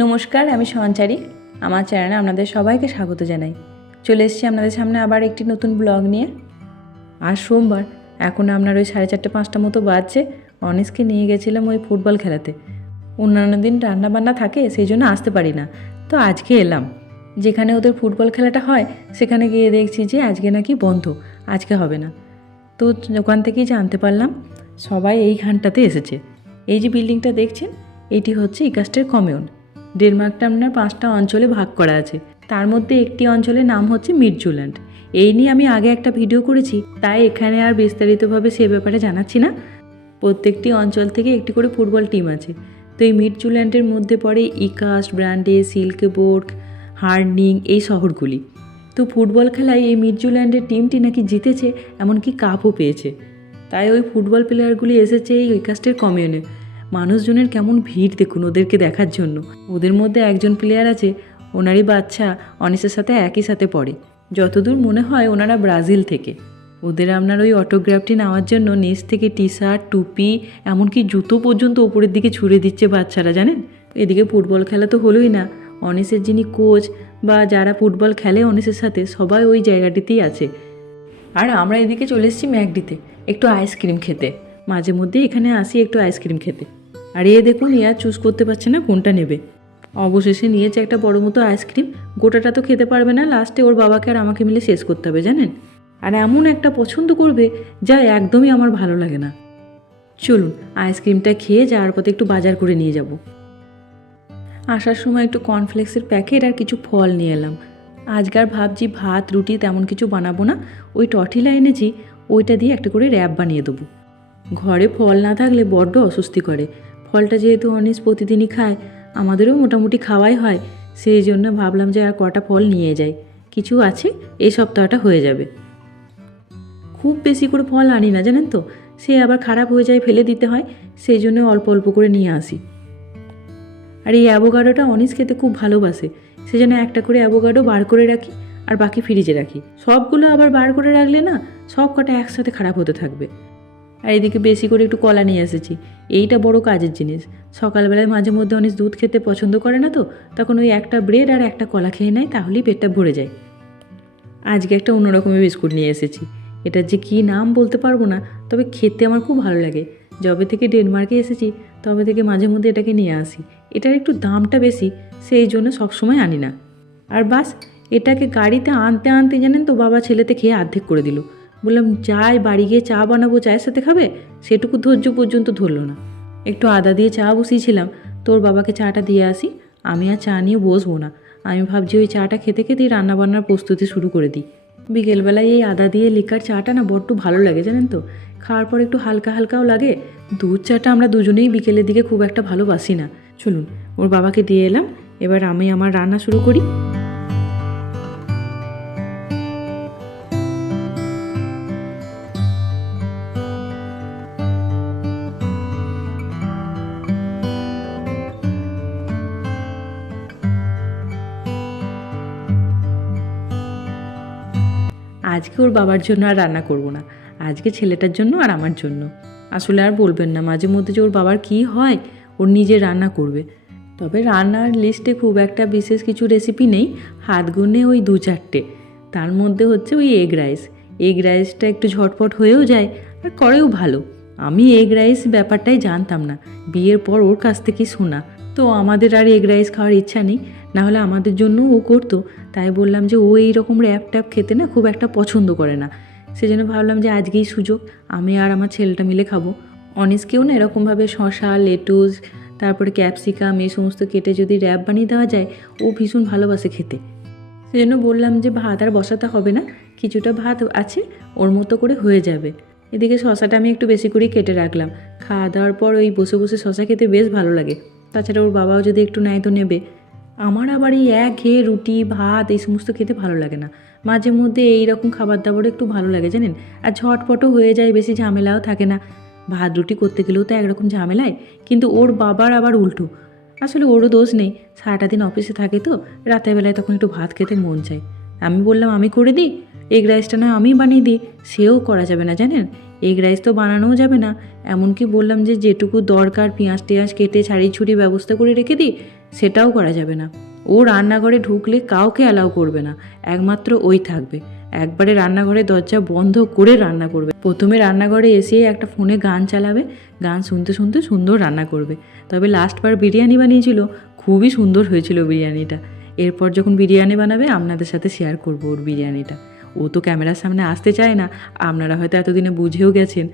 নমস্কার, আমি সঞ্চারী। আমার চ্যানেলে আপনাদের সবাইকে স্বাগত জানাই। চলে এসেছি আপনাদের সামনে আবার একটি নতুন ব্লগ নিয়ে। আজ সোমবার, এখন আপনার ওই 4:30-5টা মতো বাজছে। অনিসকে নিয়ে গেছিলাম ওই ফুটবল খেলাতে। অন্যান্য দিন রান্নাবান্না থাকে, সেই জন্য আসতে পারি না। তো আজকে এলাম। যেখানে ওদের ফুটবল খেলাটা হয় সেখানে গিয়ে দেখছি যে আজকে নাকি বন্ধ, আজকে হবে না। তো ওখান থেকেই জানতে পারলাম সবাই এইখানটাতে এসেছে। এই যে বিল্ডিংটা দেখছেন, এটি হচ্ছে ইকাস্টের কমিউন। ডেনমার্কটা আপনার 5টা অঞ্চলে ভাগ করা আছে। তার মধ্যে একটি অঞ্চলের নাম হচ্ছে মিডজুল্যান্ড। এই নিয়ে আমি আগে একটা ভিডিও করেছি, তাই এখানে আর বিস্তারিতভাবে সে ব্যাপারে জানাচ্ছি না। প্রত্যেকটি অঞ্চল থেকে একটি করে ফুটবল টিম আছে। তো এই মিডজুল্যান্ডের মধ্যে পড়ে ইকাস্ট, ব্র্যান্ডে, সিল্কেবোর্গ, হার্নিং এই শহরগুলি। তো ফুটবল খেলায় এই মিডজুল্যান্ডের টিমটি নাকি জিতেছে, এমনকি কাপও পেয়েছে। তাই ওই ফুটবল প্লেয়ারগুলি এসেছে এই ইকাস্টের কমিউনে। মানুষজনের কেমন ভিড় দেখুন ওদেরকে দেখার জন্য। ওদের মধ্যে একজন প্লেয়ার আছে, ওনারই বাচ্চা অনিসের সাথে একই সাথে পড়ে। যতদূর মনে হয় ওনারা ব্রাজিল থেকে। ওদের আপনার ওই অটোগ্রাফটি নেওয়ার জন্য নিচ থেকে টি শার্ট, টুপি, এমনকি জুতো পর্যন্ত ওপরের দিকে ছুঁড়ে দিচ্ছে বাচ্চারা, জানেন। এদিকে ফুটবল খেলা তো হলোই না, অনিসের যিনি কোচ বা যারা ফুটবল খেলে অনিসের সাথে, সবাই ওই জায়গাটিতেই আছে। আর আমরা এদিকে চলে এসেছি ম্যাকডিতে একটু আইসক্রিম খেতে। মাঝে মধ্যে এখানে আসি একটু আইসক্রিম খেতে। আর দেখুন, আর চুজ করতে পারছে না কোনটা নেবে। অবশেষে নিয়েছে একটা বড় মতো আইসক্রিম। গোটাটা তো খেতে পারবে না, লাস্টে ওর বাবাকে আর আমাকে মিলে শেষ করতে হবে, জানেন। আর এমন একটা পছন্দ করবে যা একদমই আমার ভালো লাগে না। চলুন আইসক্রিমটা খেয়ে যাওয়ার পথে একটু বাজার করে নিয়ে যাব। আসার সময় একটু কর্নফ্লেক্সের প্যাকেট আর কিছু ফল নিয়ে এলাম। আজকাল ভাবছি ভাত রুটি তেমন কিছু বানাবো না, ওই টর্টিলা এনেছি, ওইটা দিয়ে একটা করে র্যাপ বানিয়ে দেবো। ঘরে ফল না থাকলে বড্ড অস্বস্তি করে। ফলটা যেহেতু অনিস প্রতিদিনই খায়, আমাদেরও মোটামুটি খাওয়াই হয়, সেই জন্য ভাবলাম যে আর কটা ফল নিয়ে যাই। কিছু আছে, এই সপ্তাহটা হয়ে যাবে। খুব বেশি করে ফল আনি না, জানেন তো, সে আবার খারাপ হয়ে যায়, ফেলে দিতে হয়, সেই জন্য অল্প অল্প করে নিয়ে আসি। আর এই অ্যাভোকাডোটা অনিস খেতে খুব ভালোবাসে, সেজন্য একটা করে অ্যাভোকাডো বার করে রাখি আর বাকি ফ্রিজে রাখি। সবগুলো আবার বার করে রাখলে না সব কটা একসাথে খারাপ হতে থাকবে। আর এদিকে বেশি করে একটু কলা নিয়ে এসেছি, এইটা বড় কাজের জিনিস। সকালবেলায় মাঝে মধ্যে অনিস দুধ খেতে পছন্দ করে না, তো তখন ওই একটা ব্রেড আর একটা কলা খেয়ে নেয়, তাহলেই পেটটা ভরে যায়। আজকে একটা অন্যরকমের বিস্কুট নিয়ে এসেছি, এটার যে কী নাম বলতে পারবো না, তবে খেতে আমার খুব ভালো লাগে। যবে থেকে ডেনমার্কে এসেছি তবে থেকে মাঝে মধ্যে এটাকে নিয়ে আসি। এটার একটু দামটা বেশি, সেই জন্য সবসময় আনি না। আর বাস, এটাকে গাড়িতে আনতে আনতে জানেন তো বাবা ছেলেতে খেয়ে অর্ধেক করে দিল। বললাম যাই বাড়ি গিয়ে চা বানাবো, চায়ের সাথে খাবে, সেটুকু ধৈর্য পর্যন্ত ধরলো না। একটু আদা দিয়ে চা বসিয়েছিলাম, তোর বাবাকে চাটা দিয়ে আসি, আমি আর চা নিয়ে বসবো না। আমি ভাবছি ওই চাটা খেতে খেতেই রান্নাবান্নার প্রস্তুতি শুরু করে দিই। বিকেলবেলায় এই আদা দিয়ে লিকার চাটা না বড্ড ভালো লাগে, জানেন তো। খাওয়ার পর একটু হালকা হালকাও লাগে। দুধ চাটা আমরা দুজনেই বিকেলের দিকে খুব একটা ভালোবাসি না। চলুন ওর বাবাকে দিয়ে এলাম, এবার আমি আমার রান্না শুরু করি। আজকে ওর বাবার জন্য আর রান্না করব না, আজকে ছেলেটার জন্য আর আমার জন্য। আসলে আর বলবেন না, মাঝে মধ্যে যে ওর বাবার কী হয়, ওর নিজে রান্না করবে। তবে রান্নার লিস্টে খুব একটা বিশেষ কিছু রেসিপি নেই, হাত গুনে ওই 2-4টে। তার মধ্যে হচ্ছে ওই এগ রাইস। এগ রাইসটা একটু ঝটপট হয়েও যায় আর করেও ভালো। আমি এগ রাইস ব্যাপারটাই জানতাম না, বিয়ের পর ওর কাছ থেকেই শোনা। তো আমাদের আর এগ রাইস খাওয়ার ইচ্ছা নেই, নাহলে আমাদের জন্য ও করতো। তাই বললাম যে ও এইরকম র্যাপ ট্যাপ খেতে না খুব একটা পছন্দ করে না, সেজন্য ভাবলাম যে আজকেই সুযোগ, আমি আর আমার ছেলেটা মিলে খাবো। অনিসকেও না এরকমভাবে শসা, লেটুস, তারপরে ক্যাপসিকাম এই সমস্ত কেটে যদি র্যাপ বানিয়ে দেওয়া যায়, ও ভীষণ ভালোবাসে খেতে। সেজন্য বললাম যে ভাত আর বসাতে হবে না, কিছুটা ভাত আছে, ওর মতো করে হয়ে যাবে। এদিকে শসাটা আমি একটু বেশি করেই কেটে রাখলাম, খাওয়া দাওয়ার পর ওই বসে বসে শসা খেতে বেশ ভালো লাগে। তাছাড়া ওর বাবাও যদি একটু নেয় তো নেবে। আমার আবার এই খেয়ে রুটি ভাত এই সমস্ত খেতে ভালো লাগে না, মাঝে মধ্যে এইরকম খাবার দাবার একটু ভালো লাগে, জানেন। আর ঝটপটও হয়ে যায়, বেশি ঝামেলাও থাকে না। ভাত রুটি করতে গেলেও তো একরকম ঝামেলায়, কিন্তু ওর বাবার আবার উল্টো। আসলে ওরও দোষ নেই, সারাটা দিন অফিসে থাকে তো, রাতের বেলায় তখন একটু ভাত খেতে মন চায়। আমি বললাম আমি করে দিই, এগ রাইসটা না আমি বানিয়ে দিই, সেও করা যাবে না, জানেন। এগ রাইস তো বানানোও যাবে না, এমনকি বললাম যে যেটুকু দরকার পেঁয়াজ টেঁয়াজ কেটে ছাড়িয়ে ছুড়িয়ে ব্যবস্থা করে রেখে দিই, সেটাও করা যাবে না। ও রান্নাঘরে ঢুকলে কাউকে অ্যালাউ করবে না, একমাত্র ওই থাকবে। একবারে রান্নাঘরে দরজা বন্ধ করে রান্না করবে। প্রথমে রান্নাঘরে এসে একটা ফোনে গান চালাবে, গান শুনতে শুনতে সুন্দর রান্না করবে। তবে লাস্টবার বিরিয়ানি বানিয়েছিল, খুবই সুন্দর হয়েছিল বিরিয়ানিটা। এরপর যখন বিরিয়ানি বানাবে আপনাদের সাথে শেয়ার করবো ওর বিরিয়ানিটা। ও তো ক্যামেরার সামনে আসতে চায় না, আপনারা হয়তো এতদিনে বুঝেও গেছেন।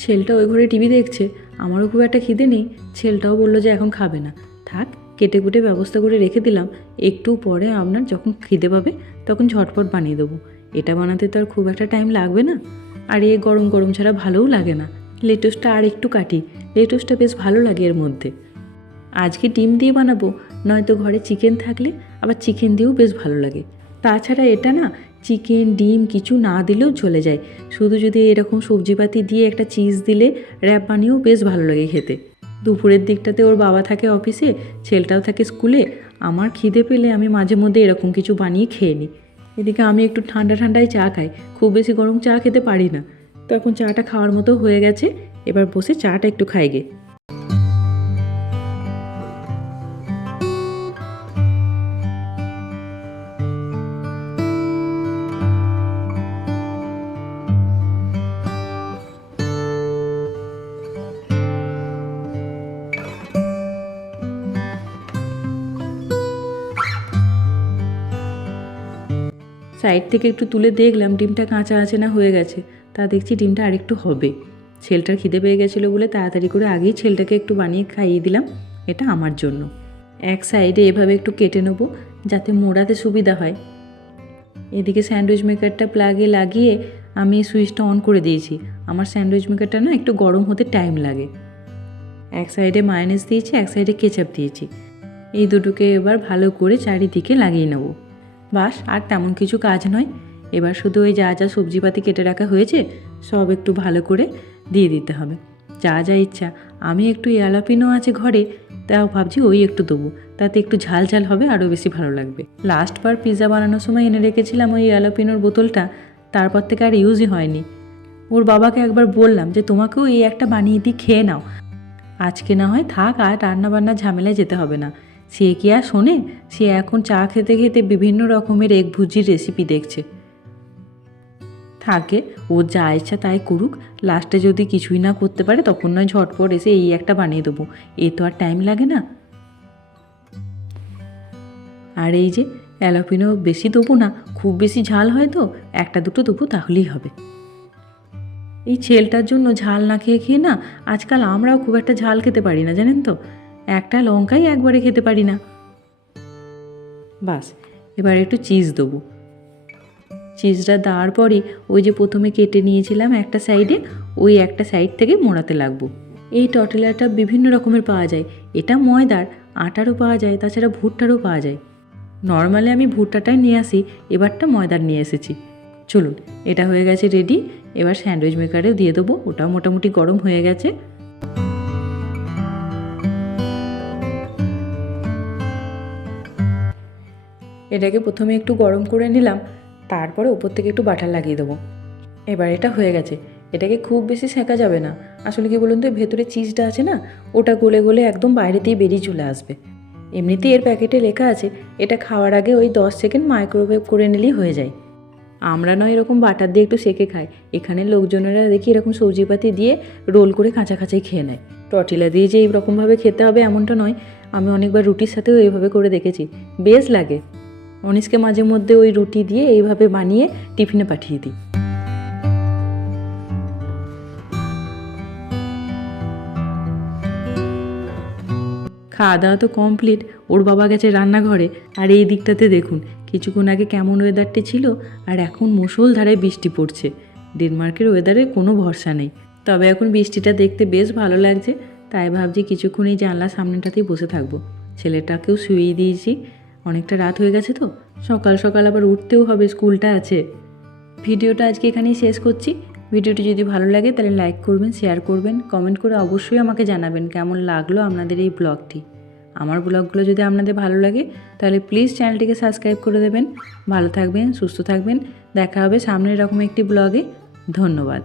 ছেলেটা ওই ঘরে টিভি দেখছে, আমারও খুব একটা খিদে নেই। ছেলেটাও বললো যে এখন খাবে না, থাক কেটে কুটে ব্যবস্থা করে রেখে দিলাম, একটু পরে আপনার যখন খিদে পাবে তখন ঝটপট বানিয়ে দেবো। এটা বানাতে তো আর খুব একটা টাইম লাগবে না, আর এ গরম গরম ছাড়া ভালোও লাগে না। লেটুসটা আর একটু কাটি, লেটুসটা বেশ ভালো লাগে এর মধ্যে। আজকে ডিম দিয়ে বানাবো, নয়তো ঘরে চিকেন থাকলে আবার চিকেন দিয়েও বেশ ভালো লাগে। তাছাড়া এটা না চিকেন ডিম কিছু না দিলেও চলে যায়, শুধু যদি এরকম সবজিপাতি দিয়ে একটা চিজ দিলে র্যাপ বানিয়েও বেশ ভালো লাগে খেতে। দুপুরের দিকটাতে ওর বাবা থাকে অফিসে, ছেলেটাও থাকে স্কুলে। আমার খিদে পেলে আমি মাঝে মধ্যে এরকম কিছু বানিয়ে খেয়ে নিই। এদিকে আমি একটু ঠান্ডা ঠান্ডায় চা খাই, খুব বেশি গরম চা খেতে পারি না। তো এখন চাটা খাওয়ার মতো হয়ে গেছে, এবার বসে চাটা একটু খাই গে। সাইড থেকে একটু তুলে দেখলাম ডিমটা কাঁচা আছে না হয়ে গেছে। তা দেখছি ডিমটা আরেকটু হবে। ছেলেটার খিদে পেয়ে গেছিলো বলে তাড়াতাড়ি করে আগেই ছেলেটাকে একটু বানিয়ে খাইয়ে দিলাম, এটা আমার জন্য। এক সাইডে এভাবে একটু কেটে নেবো যাতে মোড়াতে সুবিধা হয়। এদিকে স্যান্ডউইচ মেকারটা প্লাগে লাগিয়ে আমি সুইচটা অন করে দিয়েছি। আমার স্যান্ডউইচ মেকারটা না একটু গরম হতে টাইম লাগে। এক সাইডে মায়োনেজ দিয়েছি, এক সাইডে কেচাপ দিয়েছি। এই দুটোকে এবার ভালো করে চারিদিকে লাগিয়ে নেব। বাস আর তেমন কিছু কাজ নয়। এবার শুধু ওই যা যা সবজিপাতি কেটে রাখা হয়েছে সব একটু ভালো করে দিয়ে দিতে হবে, যা যা ইচ্ছা। আমি একটু ইয়ালাপিনো আছে ঘরে, তাও ভাবছি ওই একটু দেবো, তাতে একটু ঝাল ঝাল হবে, আরও বেশি ভালো লাগবে। লাস্টবার পিৎজা বানানোর সময় এনে রেখেছিলাম ওই ইয়ালাপিনোর বোতলটা, তারপর থেকে আর ইউজই হয়নি। ওর বাবাকে একবার বললাম যে তোমাকেও এই একটা বানিয়ে দিই, খেয়ে নাও। আজকে না হয় থাক, আর রান্নাবান্নার ঝামেলায় যেতে হবে না। সে কি আর শোনে, সে এখন চা খেতে খেতে বিভিন্ন রকমের এগ ভুজির রেসিপি দেখছে। থাকে, ও যা ইচ্ছা তাই করুক, লাস্টে যদি কিছুই না করতে পারে তখন নয় ঝটপট এসে এই একটা বানিয়ে দেবো, এ তো আর টাইম লাগে না। আর এই যে অ্যালাপিনো বেশি দেবো না, খুব বেশি ঝাল হয় তো, একটা দুটো দেবো তাহলেই হবে। এই ছেলেটার জন্য ঝাল না খেয়ে খেয়ে না আজকাল আমরাও খুব একটা ঝাল খেতে পারি না, জানেন তো, একটা লঙ্কাই একবারে খেতে পারি না। বাস, এবার একটু চিজ দেবো। চিজটা দেওয়ার পরে ওই যে প্রথমে কেটে নিয়েছিলাম একটা সাইডে, ওই একটা সাইড থেকে মোড়াতে লাগবো। এই টর্টিলাটা বিভিন্ন রকমের পাওয়া যায়, এটা ময়দার, আটারও পাওয়া যায়, তাছাড়া ভুট্টারও পাওয়া যায়। নর্মালি আমি ভুট্টাটাই নিয়ে আসি, এবারটা ময়দার নিয়ে এসেছি। চলুন, এটা হয়ে গেছে রেডি। এবার স্যান্ডউইচ মেকারেও দিয়ে দেবো, ওটাও মোটামুটি গরম হয়ে গেছে। এটাকে প্রথমে একটু গরম করে নিলাম, তারপরে ওপর থেকে একটু বাটার লাগিয়ে দেবো। এবার এটা হয়ে গেছে। এটাকে খুব বেশি সেঁকা যাবে না, আসলে কি বলুন তো, ভেতরে চিজটা আছে না, ওটা গলে গলে একদম বাইরেতেই বেরিয়ে চলে আসবে। এমনিতেই এর প্যাকেটে লেখা আছে এটা খাওয়ার আগে ওই 10 সেকেন্ড মাইক্রোওয়েভ করে নিলেই হয়ে যায়। আমরা নয় এরকম বাটার দিয়ে একটু সেঁকে খাই, এখানে লোকজনেরা দেখি এরকম সবজিপাতি দিয়ে রোল করে কাঁচা কাঁচাই খেয়ে নেয়। টর্টিলা দিয়ে যে এইরকমভাবে খেতে হবে এমনটা নয়, আমি অনেকবার রুটির সাথেও এইভাবে করে দেখেছি, বেশ লাগে। অনিসকে মাঝে মধ্যে ওই রুটি দিয়ে এইভাবে বানিয়ে টিফিনে পাঠিয়ে দিই। খাওয়া দাওয়া তো কমপ্লিট, ওর বাবা গেছে রান্নাঘরে। আর এই দিকটাতে দেখুন, কিছুক্ষণ আগে কেমন ওয়েদারটি ছিল, আর এখন মুষলধারে বৃষ্টি পড়ছে। ডেনমার্কের ওয়েদারে কোনো ভরসা নেই, তবে এখন বৃষ্টিটা দেখতে বেশ ভালো লাগছে। তাই ভাবছি কিছুক্ষণ এই জানলার সামনেটাতেই বসে থাকবো। ছেলেটাকেও শুইয়ে দিয়েছি, অনেকটা রাত হয়ে গেছে তো, সকাল সকাল আবার উঠতেও হবে, স্কুলটা আছে। ভিডিওটা আজকে এখানেই শেষ করছি। ভিডিওটি যদি ভালো লাগে তাহলে লাইক করবেন, শেয়ার করবেন, কমেন্ট করে অবশ্যই আমাকে জানাবেন কেমন লাগলো আপনাদের এই ব্লগটি। আমার ব্লগগুলো যদি আপনাদের ভালো লাগে তাহলে প্লিজ চ্যানেলটিকে সাবস্ক্রাইব করে দেবেন। ভালো থাকবেন, সুস্থ থাকবেন, দেখা হবে সামনের এরকম একটি ব্লগে। ধন্যবাদ।